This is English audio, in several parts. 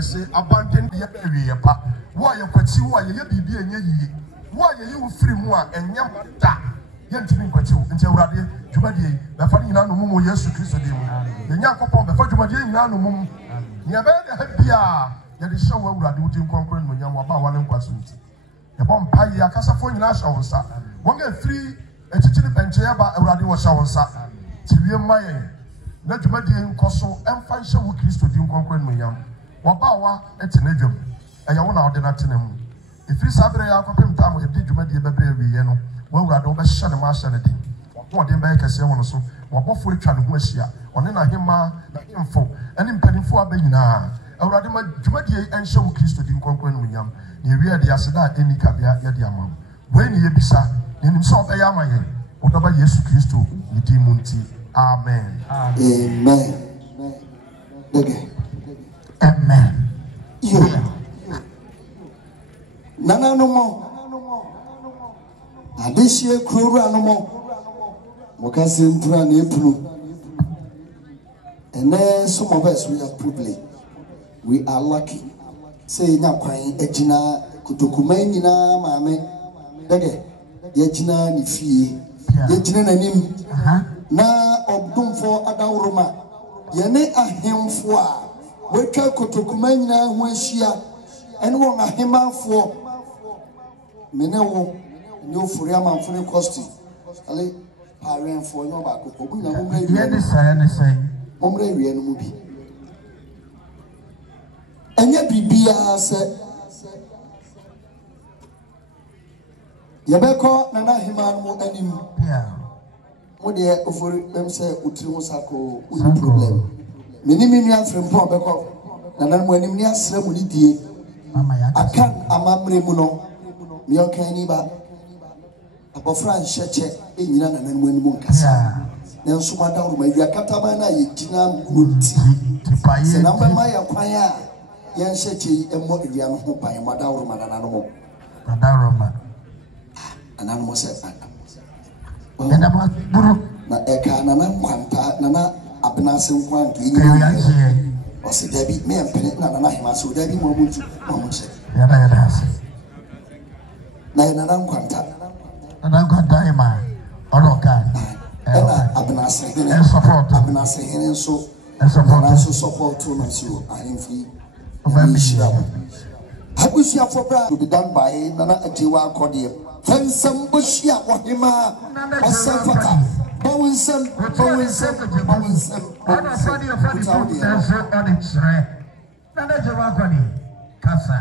Say abandon the area, why you could see why you be a ye, why you free more and young da, young to be quite until Radi, Jumadi, the funny animal, yes, to Christ, the young couple, the Fajumadi, animal, near Bia, that is so well Radi to conquer when you are about 1 percent. The bomb pie, a Casafon National, sir. 1 get 3, a chicken and chair by a radio shower, sir. Tivia Maya, not Jumadi, Cosso, and Fashion with Christ to conquer when you are. Wabawa etinejum eya wona ode na tenam ifiri sabre ya kopem tam e di dwuma die bebre wi ye no wawura do be hye ne ma hye ne din what the back as one so, what before trying to wish ya, on an ahima, info, and impeding for a beginner. I rather my Jumadi and show Christo in Conquer William, near the Asada, any cabia, Yadiamam. When you bisa, in himself, I am my head, whatever Yesu Christo, Yidimunti. Amen. Amen. Amen. Yeah. Nana no more. This year, Kura no more. Mokasin Pran April. And then some of us we are privileged. We are lucky. Say, now, crying, Ejina, Kutukumenina, Mame, Dege, Yejina, Nifi, Yejina, Nim, na Obdum for Adauroma, Yene a him for. Wake up Kotokumenina when she are, and one a him for Menewo, no Furiama and Funny Costi. Ale, parent for your back. Momre, we are movie. And yet, Bibia said, Yabeko, Nana Himan, more than him. What they over them say, Utrimusako, with no problem. Many millions from Pobeko, and then when him near Slemudi, I can't, Amamre Muno, Miokaniba, Abo France, Cheche, England, and then when Munkasa. Then Sumada, my Yakatabana, Yinam, Senamba Maya Paya. Yan Shetty and what the young hope by Madaroma and animal. Madaroma. An animal said, Nana Eka, Nana Quanta, Nana Abnasim Quanti, or said Debbie, me and Penny, Nana Hima, so Debbie Momuch, Nana Quanta, Nana Quanta, Oroka, Abnasa, and support Abnasa, and so, and support to Monsieur, I am free. Habushia for Brad to be done by Nana Atiwa Cordier. Fensam Bushia, Wahima, Asantewaa, Bowinsem, Casa.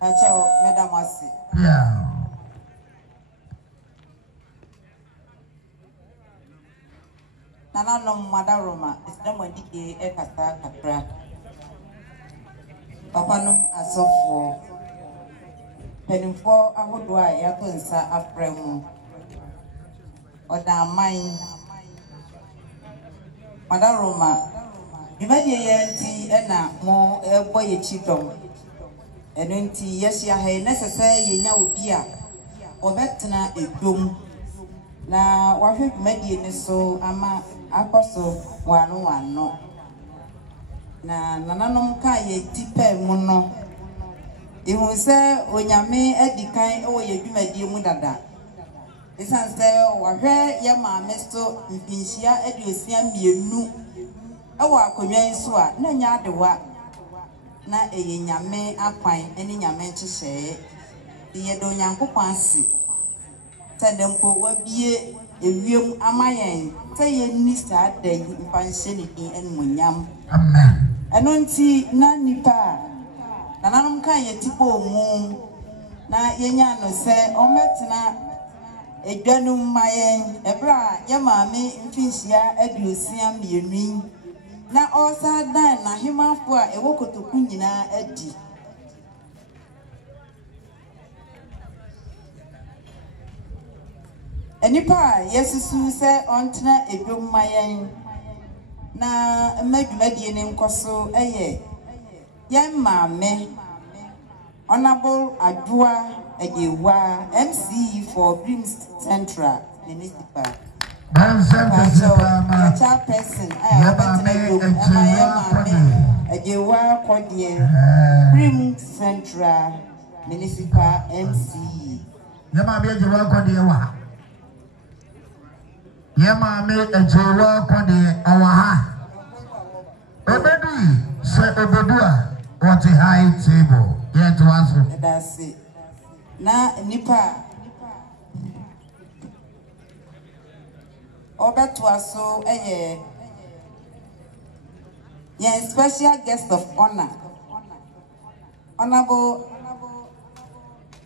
Achao, Madam Wasi. Yeah. Nana no Madaroma is done when the Ekasa Capra. Papa no asofo penifo ahodo a yakonsa afremu oda man Madaroma imadi yenti na mo ebo ye chidom eno nti yesia ha necessary yenya obi a obetena edom na wahwe imadi ni so ama akoso wano na nananom ka ye tipe mu no ihu se onyame adikan e wo ye dwumadie mu dada isan se wahwe ye maame so mpinhia aduosia mienu e wo akonwan so a na nya adewa na eye nyame akwan ene nyame nkyehye ye do nyankopon ase tedempo wabie ewiem amayen te ye ni sa dan mpanhye ni din enmunyam amen. Anonti na nipa nananum kan ye tipo mu na yenya no se ometena edwanum mayen ebra ye maame mfinhia aduosia mienu na osa dan na hemafo a ewo kotoku nyina adi enipa yesusu se ontena edwum mayen na medwumadie ne nkoso eye ye maame Honorable Akua Asantewaa MC for Dreams Central Municipal chairperson Asantewaa Dreams Central Municipal MC Yamame Asantewaa Kode awaha. Obedu se obedua what a high table. Yet to answer. That's it. Na nipa Obetua so special guest of honor. Honorable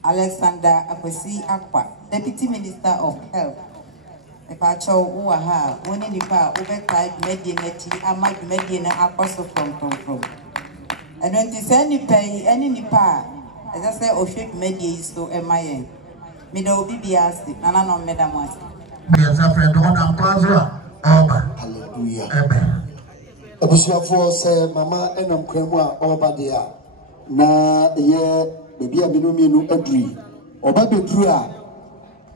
Alexander Akua, Deputy Minister of Health. Pacho uaha, one in the car, overtime, medinati, amad medina, apostle from. And when this any pay, any nipa, as I say, or shake media is so am I. Middle BBS, Nana no Madam was. Yes, a friend, hallelujah. Amen. Abusuafo say mama enam kwanmu a oba de a na ye bebi a binomi no aduri oba bedru a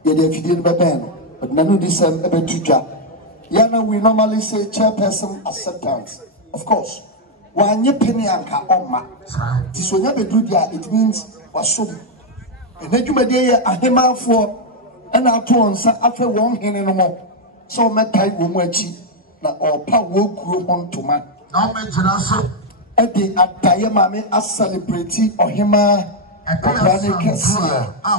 ye de fidie no beben but nanu this ebetutwa yana we normally say chairperson acceptance of course wanye penny anka oma tisonya bedru dia it means wasom enadwuma de ye ahemafo na ato onsa afa won hene no mo so metai wo mu achi na opa wo kuro hontoma na me jira so e de ataye mame a celebrate ohima abrane kesi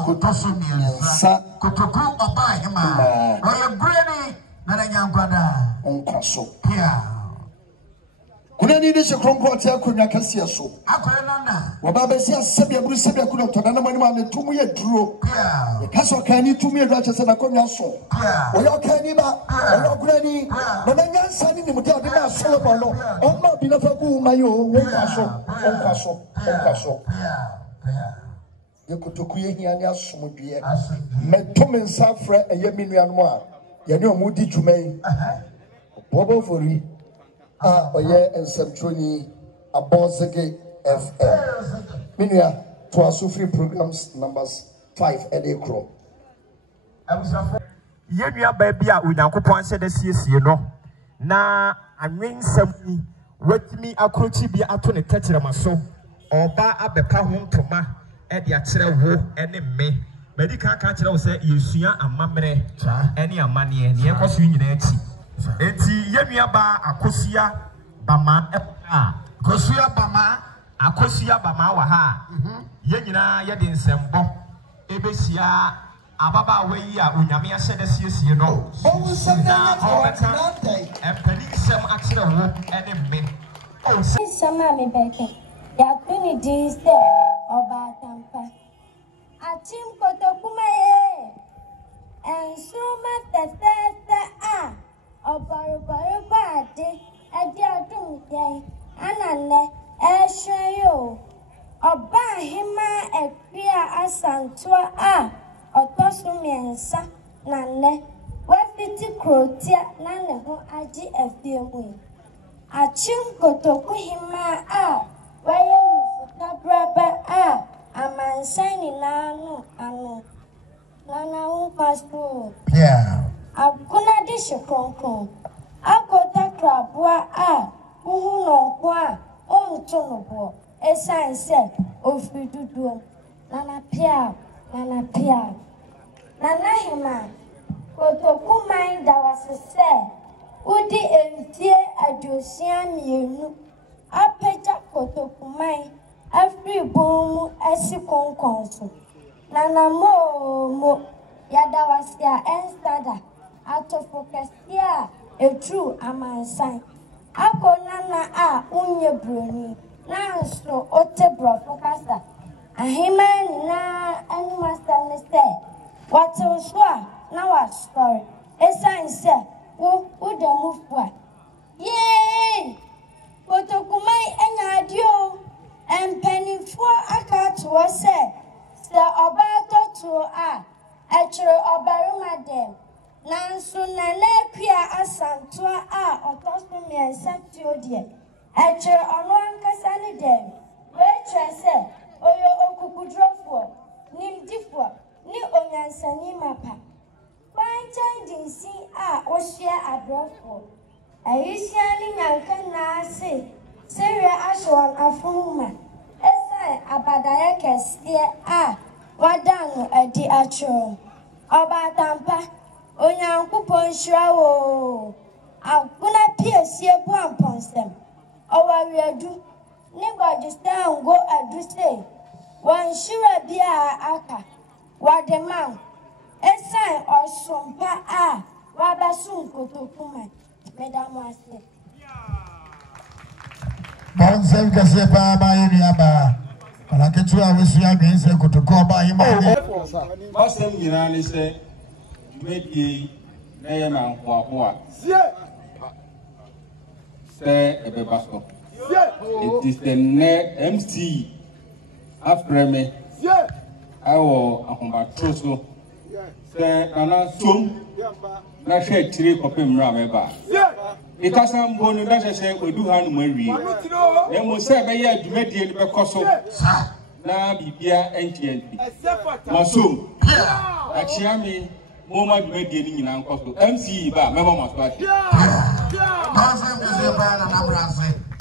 kotoso miensa kotoku oba hima oye breni na nyankwada onkaso yeah. Kuna ni de shekronko te akonya kesi so akoye nana waba be sia sebia buru sebia kuna toda na mani ma ne tumu ye duro yeah e kaso kan ni tumu ye do chese na konya so yeah oyo kan ni ba oyo kuna ni na nyansa ni mu de ade na so bo no o ma bi na fa ku ma yo onkaso yeah ye kotoku ye hia ni asomdwe metom nsafra eye minuanom a ye ne omudi dwuman bobo fori oye enseptroni abozege FM minua to aso free programs numbers 5 edekro ye nua ba bia onyankopon hye da siesie no na anwensam ni watimi akrochi bia ato ne takyeremaso oba abeka ho ntoma e de akyere wo ene me medika ka kyerɛ wo sɛ yesua amamre ene amane ne ekoso nyina achi enti ye nua ba akosia bama akosia bama wa ha ye nyina ye de nsembo ebesia ababa weyi a onyame ahye da siesie no na obeka empani sem akyere wo ene me o sama me beke ya kuni diste oba tampa Akyem Kotoku Queenmother ensuma tete a obarubaru bade edi adum den anane ehweyo oba hima Akua Asantewaa a otosumiensa nane wafiti krotia nane ho agi afiemu Akyem Kotoku Queenmother a waye mufuta a amansani nanu anu nana pastor yeah akuna de shekonko akota krabua a uhu no kwa onto no bo esanse ofidudu nana pia nana hima Kotoku mind dawasese udi entie adosia mienu apeja Kotoku mind every boom esi konkonso nana mo yadawasia enstada atofokesia etru amansan ako nana a unye broni nanso otebro fokasa ahima na animasta nese watoswa na wa story esanse wo de mufwa yey Kotoku enya adio empenifo akatowo se obato to a echiro obaruma dem nanso nana Akua Asantewaa a otosumiensa tiodie echiro ono ankasa ne dem we trese oyo okukudrofo nimdifo ni onyansani mapa kwancha dinsi a ohia abrofo ayisia ni nyanka na ase seria ashon afuma esa abadaye kesie a wadanu edi achro oba tampa onyankopon hirawo akuna piesie bu amponsem owareadu ni godistan go aduse wan shira bia aka wadema esa osompa a wabasun Kotoku Madam Wase Bonse kase pa ba yemi aba ala ketu a wesu agben se Kotoku oba hima ni Masem nyina ni se medie na man Akua say ebebaso. It is the net MC after me. I will akombatroso say nana sum na share 3 kopem rameba. Because I'm going to say we do hand Marie. Then we say by year to make the Becoso. Now Bibia NTNP. Masum. Akyem Moment made the in Uncle MC ba Memo Maswati.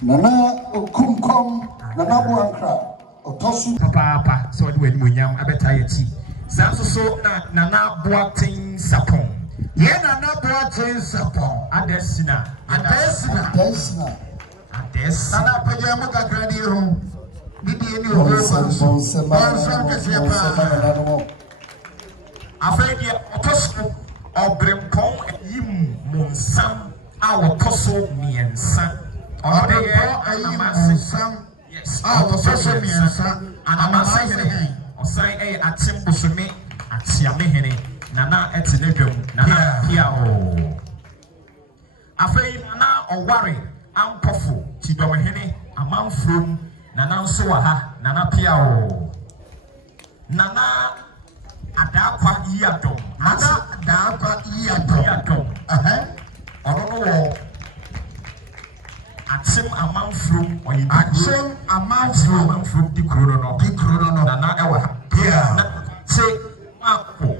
Nana Kumkom, Nana Buankra, Otosu Papa, so when we yam abetayeti. Samso Nana Boating Sapon. Yena na boating sapon. Adesina. Na pagya mo kakradi ro. Didi ni o bonson kese pa. Afedi otoso obrempon yim monsam a otoso miensa. Ono de ye monsam. Yes. Otoso miensa anamasa hene. Osan atim busumi atiame hene. Nana etinegum nana piao afei nana oware ampofo tidomhene amanfrom nana nso wa ha nana piao nana adakwa iyadom ono no wo atim amanfrom oyi atim amanfrom di krono no nana ewa ha na se mako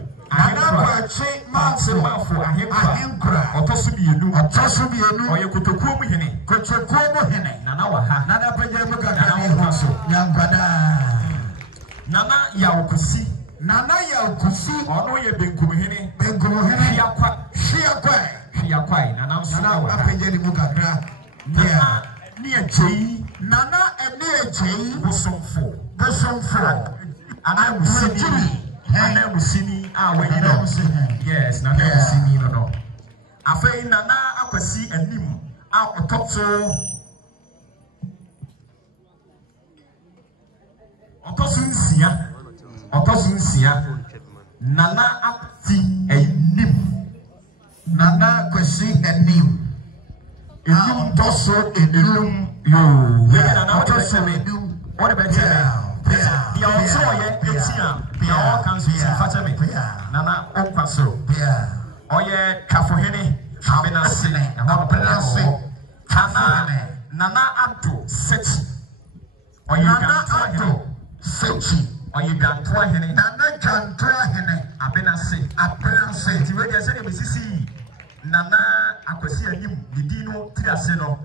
Mafu ahenkra otosubienu oye kotoku mu hene nana wa ha nana pagya mu kakra so nyangwada nana yaokusi ono ye benkum hene hwiakwa nana nso na pagya ni mu kakra nana ne ejei bosomfo ana musini we know. Yes, Nana musini no. Afei Nana akwasi anim a otoso nsia Nana akwasi anim Nana akwasi anim enum toso enum yo Nana akwasi anim what about you? The also ye etia all kinds of fatame nana okwaso oye kafohene abenasene abenase nana ado sechi oye ado sechi oye dantoa hene nana dantoa hene abenase ti we dey say mesisi nana akwasi anim didino triase no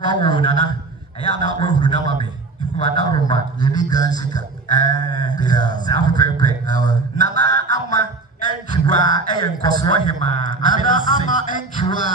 wawo nana eya na ohuru na mabe wadaroma yedi gansika za pepe nana ama enchwa enkoso hema nana ama enchwa